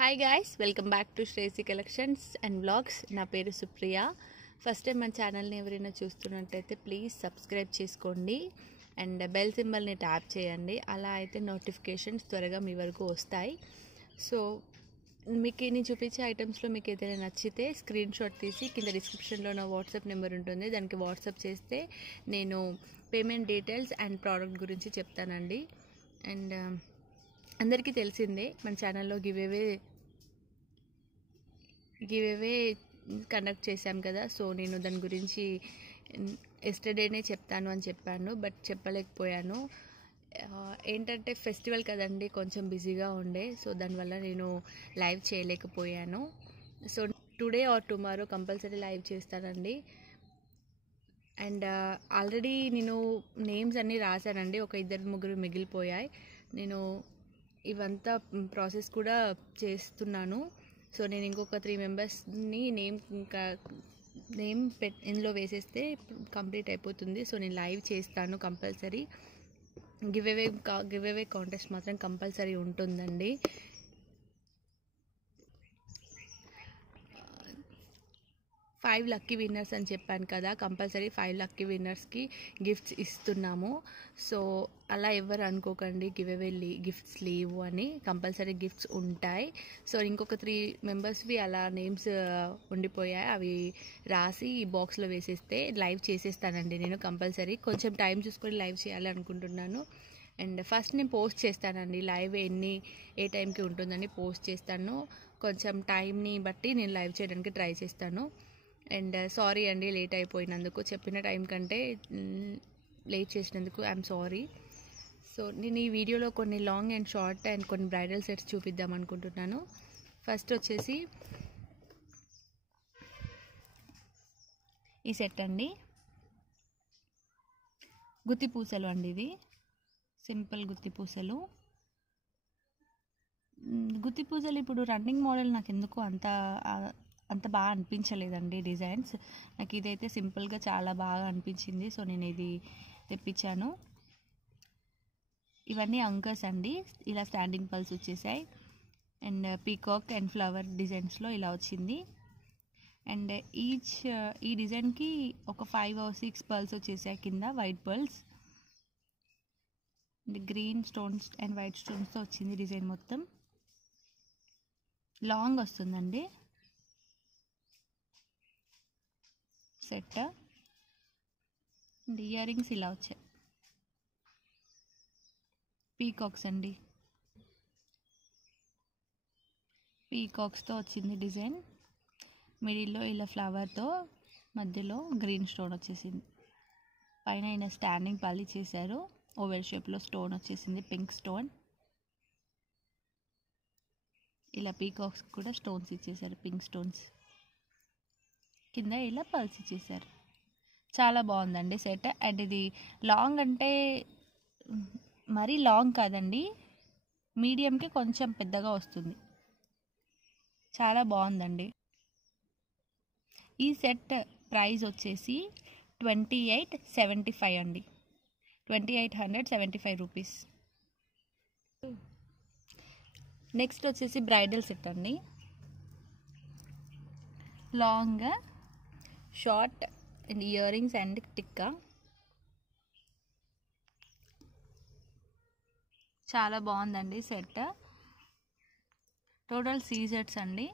Hi guys, welcome back to Shreyasi collections and vlogs. నా పేరు Supriya. First time మన ఛానల్ని ఎవరైనా చూస్తున్నట్టయితే ప్లీజ్ సబ్స్క్రైబ్ చేసుకోండి అండ్ బెల్ సింబల్ని ట్యాప్ చేయండి. అలా అయితే నోటిఫికేషన్స్ త్వరగా మీ వరకు వస్తాయి. సో మీకు నేను చూపించే ఐటమ్స్లో మీకు ఏదైనా నచ్చితే స్క్రీన్ షాట్ తీసి కింద డిస్క్రిప్షన్లో నా వాట్సాప్ నెంబర్ ఉంటుంది, దానికి వాట్సాప్ చేస్తే నేను పేమెంట్ డీటెయిల్స్ అండ్ ప్రోడక్ట్ గురించి చెప్తానండి. అండ్ అందరికీ తెలిసిందే మన ఛానల్లో గివేవే కండక్ట్ చేశాం కదా. సో నేను దాని గురించి ఎస్టర్డేనే చెప్తాను అని చెప్పాను, బట్ చెప్పలేకపోయాను. ఏంటంటే ఫెస్టివల్ కదండి, కొంచెం బిజీగా ఉండే, సో దానివల్ల నేను లైవ్ చేయలేకపోయాను. So today or tomorrow compulsory live చేస్తానండి. అండ్ ఆల్రెడీ నేను నేమ్స్ అన్నీ రాశానండి, ఒక 2-3 మిగిలిపోయాయి. నేను ఇవంతా ప్రాసెస్ కూడా చేస్తున్నాను. సో నేను ఇంకొక 3 మెంబర్స్ని నేమ్ ఇందులో వేసేస్తే కంప్లీట్ అయిపోతుంది. సో నేను లైవ్ చేస్తాను కంపల్సరీ. గివ్ అవే కాంటెస్ట్ మాత్రం కంపల్సరీ ఉంటుందండి. 5 లక్కీ విన్నర్స్ అని చెప్పాను కదా, కంపల్సరీ 5 లక్కీ విన్నర్స్కి గిఫ్ట్స్ ఇస్తున్నాము. సో అలా ఎవరు అనుకోకండి గిఫ్ట్స్ లేవు అని, కంపల్సరీ గిఫ్ట్స్ ఉంటాయి. సో ఇంకొక 3 మెంబర్స్వి అలా నేమ్స్ ఉండిపోయాయి, అవి రాసి ఈ బాక్స్లో వేసేస్తే లైవ్ చేసేస్తానండి నేను కంపల్సరీ. కొంచెం టైం చూసుకొని లైవ్ చేయాలి అనుకుంటున్నాను. అండ్ ఫస్ట్ నేను పోస్ట్ చేస్తానండి, లైవ్ ఏ టైంకి ఉంటుందని పోస్ట్ చేస్తాను. కొంచెం టైంని బట్టి నేను లైవ్ చేయడానికి ట్రై చేస్తాను. అండ్ సారీ అండి లేట్ అయిపోయినందుకు, చెప్పిన టైం కంటే లేట్ చేసినందుకు ఐఎమ్ సారీ. సో నేను ఈ వీడియోలో కొన్ని లాంగ్ అండ్ షార్ట్ అండ్ కొన్ని బ్రైడల్ సెట్స్ చూపిద్దాం అనుకుంటున్నాను. ఫస్ట్ వచ్చేసి ఈ సెట్ అండి, గుత్తి పూసలు అండి. ఇవి సింపుల్ గుత్తి పూసలు. ఇప్పుడు రన్నింగ్ మోడల్ నాకు ఎందుకు అంత బాగా అనిపించలేదండి డిజైన్స్. నాకు ఇదైతే సింపుల్గా చాలా బాగా అనిపించింది, సో నేను ఇది తెప్పించాను. ఇవన్నీ అంకర్స్ అండి, ఇలా స్టాండింగ్ పల్స్ వచ్చేసాయి. అండ్ పీకాక్ అండ్ ఫ్లవర్ డిజైన్స్లో ఇలా వచ్చింది. అండ్ ఈ డిజైన్కి ఒక 5 or 6 పర్ల్స్ వచ్చేసాయి కింద, white pearls. And green stones and white స్టోన్స్తో వచ్చింది డిజైన్ మొత్తం. లాంగ్ వస్తుందండి సెట్. అండ్ ఇయర్ రింగ్స్ ఇలా వచ్చాయి, పీకాక్స్ అండి, పీకాక్స్తో వచ్చింది డిజైన్. మిడిల్లో ఇలా ఫ్లవర్తో, మధ్యలో గ్రీన్ స్టోన్ వచ్చేసింది. పైన ఈయన స్టాండింగ్ పల్లి చేశారు, ఓవెల్ షేప్లో స్టోన్ వచ్చేసింది, పింక్ స్టోన్. ఇలా పీకాక్స్ కూడా స్టోన్స్ ఇచ్చేసారు, పింక్ స్టోన్స్. కింద ఇలా పల్స్ ఇచ్చేసారు. చాలా బాగుందండి సెట్. అండ్ ఇది లాంగ్ అంటే మరీ లాంగ్ కాదండి, మీడియంకి కొంచెం పెద్దగా వస్తుంది. చాలా బాగుందండి. ఈ సెట్ ప్రైస్ వచ్చేసి 2875 అండి, 2875 రూపీస్. నెక్స్ట్ వచ్చేసి బ్రైడల్ సెట్ అండి, long short and ear rings and tikka. చాలా బాగుందండి సెట్. టోటల్ సీజెట్స్ అండి.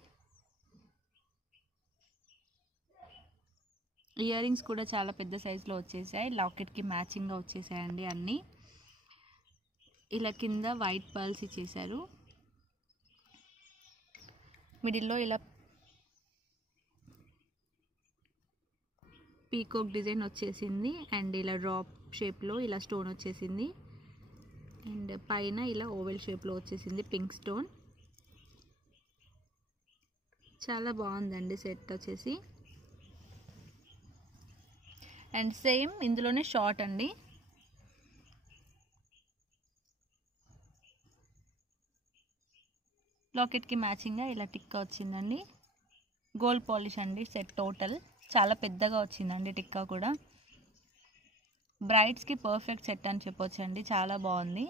ఇయర్ రింగ్స్ కూడా చాలా పెద్ద సైజులో వచ్చేసాయి, లాకెట్కి మ్యాచింగ్గా వచ్చేసాయండి అన్నీ. ఇలా కింద వైట్ పర్ల్స్ ఇచ్చేసారు, మిడిల్లో ఇలా పీకాక్ డిజైన్ వచ్చేసింది. అండ్ ఇలా డ్రాప్ షేప్లో ఇలా స్టోన్ వచ్చేసింది. అండ్ పైన ఇలా ఓవెల్ షేప్లో వచ్చేసింది, పింక్ స్టోన్. చాలా బాగుందండి సెట్ వచ్చేసి. అండ్ సేమ్ ఇందులోనే షార్ట్ అండి, లాకెట్కి మ్యాచింగ్గా ఇలా టిక్కా వచ్చిందండి. గోల్డ్ పాలిష్ అండి సెట్. టోటల్ చాలా పెద్దగా వచ్చిందండి టిక్కా కూడా. బ్రైడ్స్కి పర్ఫెక్ట్ సెట్ అని చెప్పొచ్చు అండి, చాలా బాగుంది.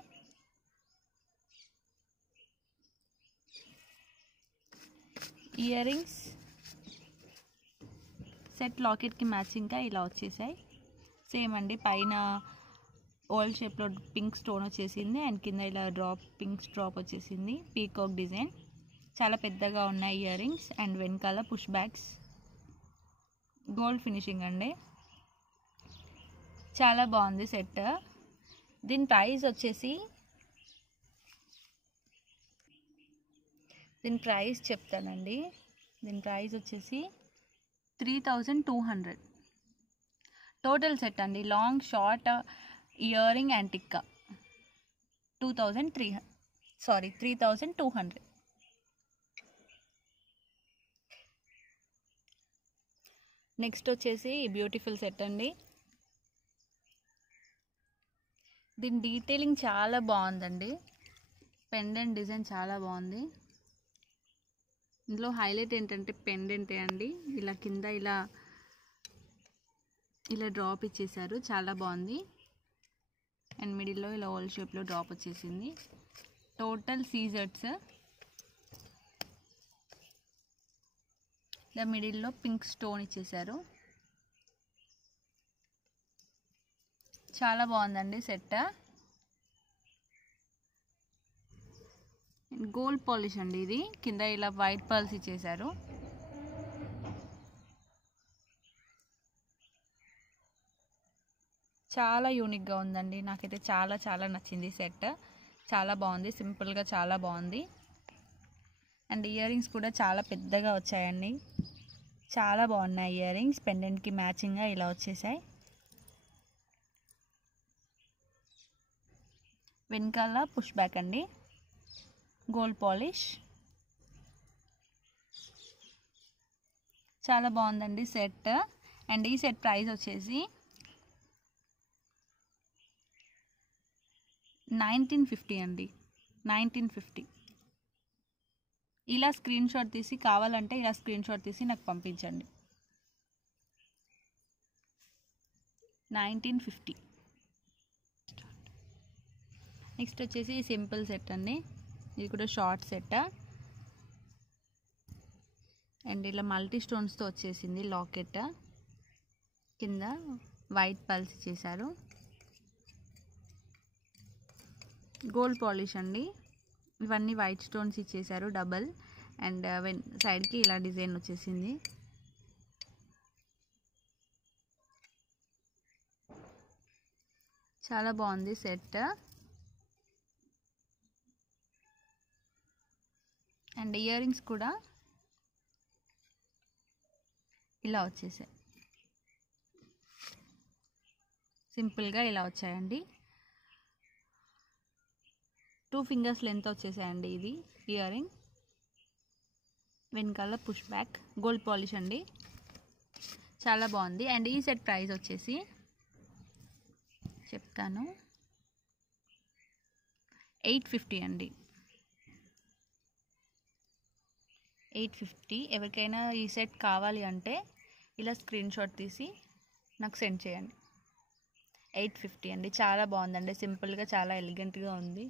ఇయర్ రింగ్స్ సెట్ లాకెట్కి మ్యాచింగ్గా ఇలా వచ్చేసాయి. సేమ్ అండి, పైన ఓల్డ్ షేప్లో పింక్ స్టోన్ వచ్చేసింది అండ్ కింద ఇలా పింక్ డ్రాప్ వచ్చేసింది. పీకాక్ డిజైన్ చాలా పెద్దగా ఉన్నాయి ఇయర్ రింగ్స్ అండ్ వెనకాల పుష్ బ్యాగ్స్. గోల్డ్ ఫినిషింగ్ అండి, చాలా బాగుంది సెట్. దీని ప్రైస్ చెప్తానండి. దీని ప్రైస్ వచ్చేసి 3200 టోటల్ సెట్ అండి. Long short ear ring and tikka 3200. Next వచ్చేసి బ్యూటిఫుల్ సెట్ అండి. దీని డీటెయిలింగ్ చాలా బాగుందండి. పెండెంట్ డిజైన్ చాలా బాగుంది. ఇందులో హైలైట్ ఏంటంటే పెండెంటే అండి, ఇలా కింద ఇలా డ్రాప్ ఇచ్చేసారు, చాలా బాగుంది. అండ్ మిడిల్లో ఇలా ఓల్ షేప్లో డ్రాప్ వచ్చేసింది. టోటల్ సీజర్స్, ఇలా మిడిల్లో పింక్ స్టోన్ ఇచ్చేసారు. చాలా బాగుందండి సెట్. గోల్డ్ పాలిష్ అండి ఇది, కింద ఇలా వైట్ పర్ల్స్ ఇచ్చేసారు. చాలా యూనిక్గా ఉందండి, నాకైతే చాలా చాలా నచ్చింది సెట్. చాలా బాగుంది, సింపుల్గా చాలా బాగుంది. అండ్ ఇయర్ రింగ్స్ కూడా చాలా పెద్దగా వచ్చాయండి, చాలా బాగున్నాయి ఇయర్ రింగ్స్. పెండెంట్కి మ్యాచింగ్గా ఇలా వచ్చేసాయి. వెనకాల పుష్ బ్యాక్ అండి, గోల్డ్ పాలిష్. చాలా బాగుందండి సెట్. అండ్ ఈ సెట్ ప్రైస్ వచ్చేసి 1950 అండి, 1950. ఇలా స్క్రీన్ షాట్ తీసి కావాలంటే ఇలా స్క్రీన్ షాట్ తీసి నాకు పంపించండి. 1950. నెక్స్ట్ వచ్చేసి సింపుల్ సెట్ అండి, ఇది కూడా షార్ట్ సెట్. అండ్ ఇలా మల్టీ స్టోన్స్తో వచ్చేసింది లాకెట్, కింద వైట్ పల్స్ ఇచ్చేసారు. గోల్డ్ పాలిష్ అండి, ఇవన్నీ వైట్ స్టోన్స్ ఇచ్చేసారు డబల్. అండ్ సైడ్కి ఇలా డిజైన్ వచ్చేసింది. చాలా బాగుంది సెట్. అండ్ ఇయర్ రింగ్స్ కూడా ఇలా వచ్చేసాయి, సింపుల్గా ఇలా వచ్చాయండి. 2 ఫింగర్స్ లెంత్ వచ్చేసాయండి ఇది ఇయర్ రింగ్. వెనకాల పుష్ బ్యాక్, గోల్డ్ పాలిష్ అండి, చాలా బాగుంది. అండ్ ఈ సెట్ ప్రైస్ వచ్చేసి చెప్తాను, 850 అండి, 850. ఎవరికైనా ఈ సెట్ కావాలి అంటే ఇలా స్క్రీన్ షాట్ తీసి నాకు సెండ్ చేయండి. 850 అండి, చాలా బాగుందండి, సింపుల్గా చాలా ఎలిగెంట్గా ఉంది.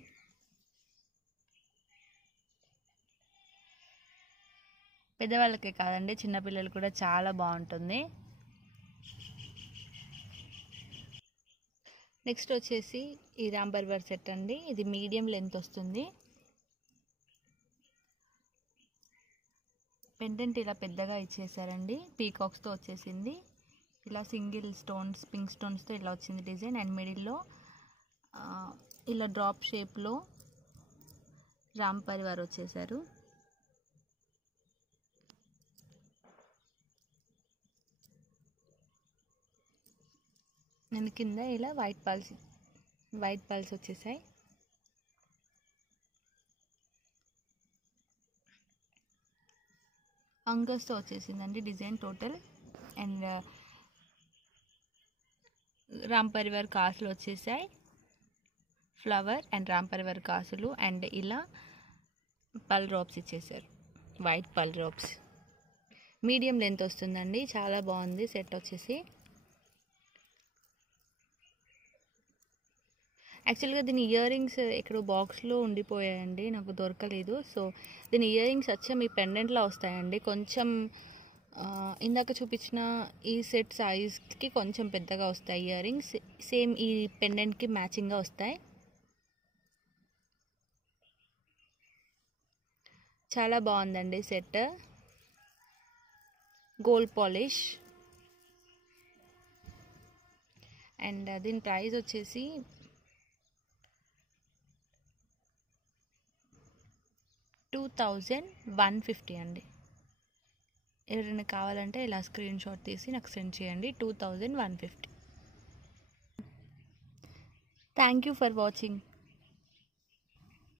పెద్దవాళ్ళకే కాదండి, చిన్నపిల్లలు కూడా చాలా బాగుంటుంది. నెక్స్ట్ వచ్చేసి ఈ రాంబర్వర్ సెట్ అండి, ఇది మీడియం లెంత్ వస్తుంది. పెండెంట్ ఇలా పెద్దగా ఇచ్చేసారండి, పీకాక్స్తో వచ్చేసింది. ఇలా సింగిల్ స్టోన్స్, పింక్ స్టోన్స్తో ఇలా వచ్చింది డిజైన్. అండ్ మిడిల్లో ఇలా డ్రాప్ షేప్లో రామ్ పరివార్ వచ్చేసారు. నేను కింద ఇలా వైట్ పల్స్ వచ్చేసాయి. అంగస్తో వచ్చేసిందండి design total. And Ram Parivar కాసులు వచ్చేసాయి, ఫ్లవర్ అండ్ రామ్ పరివార్ కాసులు. అండ్ ఇలా పల్ డ్రాప్స్ ఇచ్చేసారు, వైట్ పల్ డ్రాప్స్. మీడియం లెంత్ వస్తుందండి, చాలా బాగుంది సెట్ వచ్చేసి. యాక్చువల్గా దీని ఇయర్ రింగ్స్ ఎక్కడో బాక్స్లో ఉండిపోయాయండి, నాకు దొరకలేదు. సో దీని ఇయర్ రింగ్స్ వచ్చి మీ పెండెంట్లో వస్తాయండి. కొంచెం ఇందాక చూపించిన ఈ సెట్ సైజ్కి కొంచెం పెద్దగా వస్తాయి ఇయర్ రింగ్స్. సేమ్ ఈ పెండెంట్కి మ్యాచింగ్గా వస్తాయి. చాలా బాగుందండి సెట్. Gold polish. అండ్ దీని ప్రైస్ వచ్చేసి 2150 అండి. ఎవరైనా కావాలంటే ఇలా స్క్రీన్ షాట్ తీసి నాకు సెండ్ చేయండి. 2150. Thank you for watching.